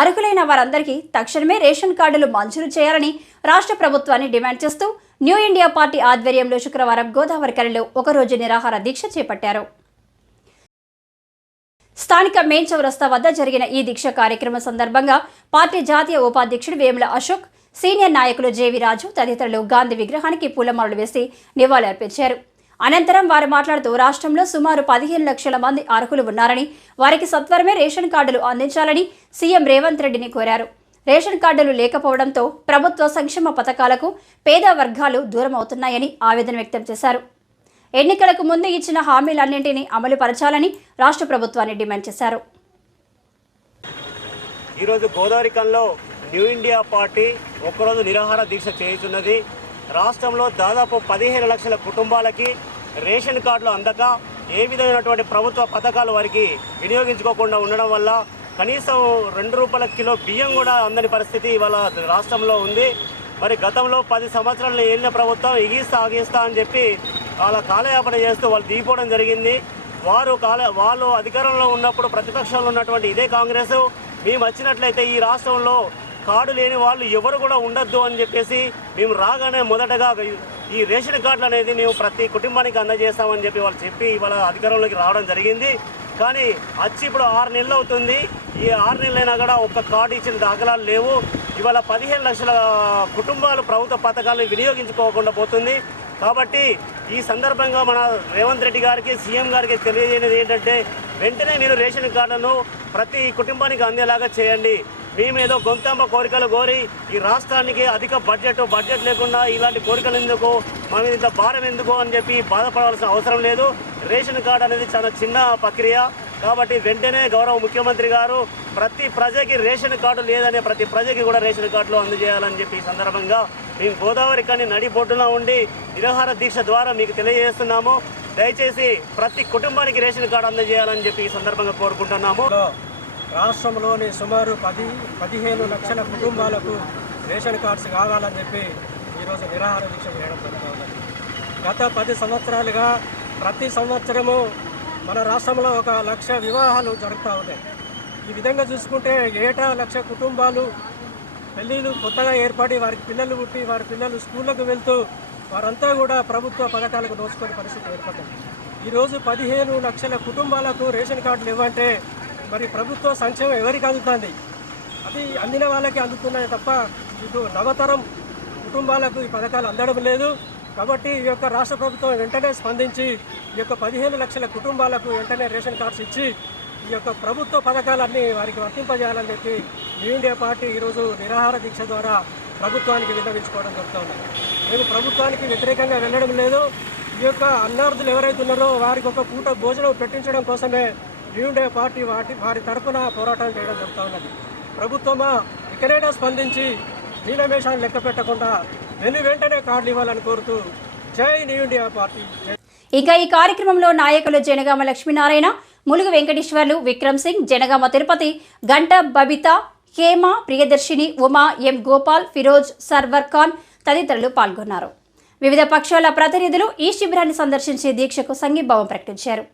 అర్హులైన వారందరికీ తక్షణమే రేషన్ కార్డులు మంజూరు చేయాలని రాష్ట్ర ప్రభుత్వాన్ని డిమాండ్ చేస్తూ న్యూ ఇండియా పార్టీ ఆధ్వర్యంలో శుక్రవారం గోదావరికనిలో ఒకరోజు నిరాహార దీక్ష చేపట్టారు. స్థానిక మెయిన్ చౌరస్తా వద్ద జరిగిన ఈ దీక్ష కార్యక్రమం సందర్భంగా పార్టీ జాతీయ ఉపాధ్యక్షుడు వేముల అశోక్, సీనియర్ నాయకులు జేవి రాజు తదితరులు గాంధీ విగ్రహానికి పూలమాలలు వేసి నివాళులర్పించారు. అనంతరం వారు మాట్లాడుతూ రాష్ట్రంలో సుమారు 15 లక్షల మంది అర్హులు ఉన్నారని, వారికి సత్వరమే రేషన్ కార్డులు అందించాలని సీఎం రేవంత్ రెడ్డిని కోరారు. రేషన్ కార్డులు లేకపోవడంతో ప్రభుత్వ సంక్షేమ పథకాలకు పేద వర్గాలు దూరం అవుతున్నాయని ఆవేదన వ్యక్తం చేశారు. ఎన్నికలకు ముందు ఇచ్చిన హామీలన్నింటినీ అమలు పరచాలని రాష్ట్ర ప్రభుత్వాన్ని డిమాండ్ చేశారు. ఈరోజు గోదావరికన్లో న్యూ ఇండియా పార్టీ ఒక్కరోజు నిరాహార దీక్ష చేయుతున్నది. రాష్ట్రంలో దాదాపు 15 లక్షల కుటుంబాలకి రేషన్ కార్డులు అందక ఏ విధమైనటువంటి ప్రభుత్వ పథకాలు వారికి వినియోగించుకోకుండా ఉండడం వల్ల కనీసం ₹2 కిలో బియ్యం కూడా అందని పరిస్థితి ఇవాళ రాష్ట్రంలో ఉంది. మరి గతంలో 10 సంవత్సరాలు ఏలిన ప్రభుత్వం ఆగిస్తా అని చెప్పి వాళ్ళ కాలయాపన చేస్తూ వాళ్ళు దిగిపోవడం జరిగింది. వాళ్ళు అధికారంలో ఉన్నప్పుడు ప్రతిపక్షంలో ఉన్నటువంటి ఇదే కాంగ్రెస్ మేము వచ్చినట్లయితే ఈ రాష్ట్రంలో కార్డు లేని వాళ్ళు ఎవరు కూడా ఉండొద్దు అని చెప్పేసి మేము రాగానే మొదటగా ఈ రేషన్ కార్డులు అనేది మేము ప్రతి కుటుంబానికి అందజేస్తామని చెప్పి ఇవాళ అధికారంలోకి రావడం జరిగింది. కానీ వచ్చి ఇప్పుడు 6 నెలలు అవుతుంది. ఈ 6 నెలలైనా కూడా ఒక్క కార్డు ఇచ్చిన దాఖలాలు లేవు. ఇవాళ 15 లక్షల కుటుంబాలు ప్రభుత్వ పథకాలను వినియోగించుకోకుండా పోతుంది. కాబట్టి ఈ సందర్భంగా మన రేవంత్ రెడ్డి గారికి, సీఎం గారికి తెలియజేయడం ఏంటంటే వెంటనే మీరు రేషన్ కార్డులను ప్రతి కుటుంబానికి అందేలాగా చేయండి. మేమేదో గొంతమ్మ కోరికలు కోరి ఈ రాష్ట్రానికి అధిక బడ్జెట్ లేకుండా ఇలాంటి కోరికలు ఎందుకు, మా మీద ఇంత భారం ఎందుకు అని చెప్పి బాధపడాల్సిన అవసరం లేదు. రేషన్ కార్డు అనేది చాలా చిన్న ప్రక్రియ. కాబట్టి వెంటనే గౌరవ ముఖ్యమంత్రి గారు ప్రతి ప్రజకి రేషన్ కార్డు లేదనే ప్రతి ప్రజకి కూడా రేషన్ కార్డులు అందజేయాలని చెప్పి ఈ సందర్భంగా మేము గోదావరికని నడిబొడ్డున ఉండి నిరాహార దీక్ష ద్వారా మీకు తెలియజేస్తున్నాము. దయచేసి ప్రతి కుటుంబానికి రేషన్ కార్డు అందజేయాలని చెప్పి ఈ సందర్భంగా కోరుకుంటున్నాము. రాష్ట్రంలోని సుమారు 15 లక్షల కుటుంబాలకు రేషన్ కార్డ్స్ కావాలని చెప్పి ఈరోజు నిరాహార దీక్ష చేయడం జరుగుతుంది. గత 10 సంవత్సరాలుగా ప్రతి సంవత్సరము మన రాష్ట్రంలో 1 లక్ష వివాహాలు జరుగుతూ ఉన్నాయి. ఈ విధంగా చూసుకుంటే ఏటా 1 లక్ష కుటుంబాలు పెళ్ళిళ్ళు కొత్తగా ఏర్పడి వారికి పిల్లలు పుట్టి వారి పిల్లలు స్కూళ్ళకు వెళ్తూ వారంతా కూడా ప్రభుత్వ పథకాలకు దోచుకునే పరిస్థితి ఏర్పడింది. ఈరోజు 15 లక్షల కుటుంబాలకు రేషన్ కార్డులు ఇవ్వంటే మరి ప్రభుత్వ సంక్షేమం ఎవరికి అందుతుంది? అది అందిన వాళ్ళకి అందుతున్నాయి తప్ప ఇటు నవతరం కుటుంబాలకు ఈ పథకాలు అందడం లేదు. కాబట్టి ఈ యొక్క రాష్ట్ర ప్రభుత్వం వెంటనే స్పందించి ఈ యొక్క 15 లక్షల కుటుంబాలకు వెంటనే రేషన్ కార్డ్స్ ఇచ్చి ఈ యొక్క ప్రభుత్వ పథకాలన్నీ వారికి వర్తింపజేయాలని చెప్పి న్యూ ఇండియా పార్టీ ఈరోజు నిరాహార దీక్ష ద్వారా ప్రభుత్వానికి విన్నవించుకోవడం జరుగుతుంది. మేము ప్రభుత్వానికి వ్యతిరేకంగా వెళ్ళడం లేదు. ఈ యొక్క అన్నార్థులు ఎవరైతే ఉన్నారో వారికి ఒక పూట భోజనం పెట్టించడం కోసమే న్యూ ఇండియా పార్టీ వారి తరఫున పోరాటం చేయడం జరుగుతూ ఉన్నది. ప్రభుత్వమా ఇకనైనా స్పందించి నీలమేషాలు లెక్క పెట్టకుండా వెంటనే కార్డులు ఇవ్వాలని కోరుతూ జై న్యూ ఇండియా పార్టీ. ఇంకా ఈ కార్యక్రమంలో నాయకులు జనగామ లక్ష్మీనారాయణ, ములుగు వెంకటేశ్వర్లు, విక్రమ్ సింగ్, జనగామ తిరుపతి, గంట బబిత, హేమ, ప్రియదర్శిని, ఉమా, ఎం గోపాల్, ఫిరోజ్, సర్వర్ ఖాన్ తదితరులు పాల్గొన్నారు. వివిధ పక్షాల ప్రతినిధులు ఈ శిబిరాన్ని సందర్శించి దీక్షకు సంఘీభావం ప్రకటించారు.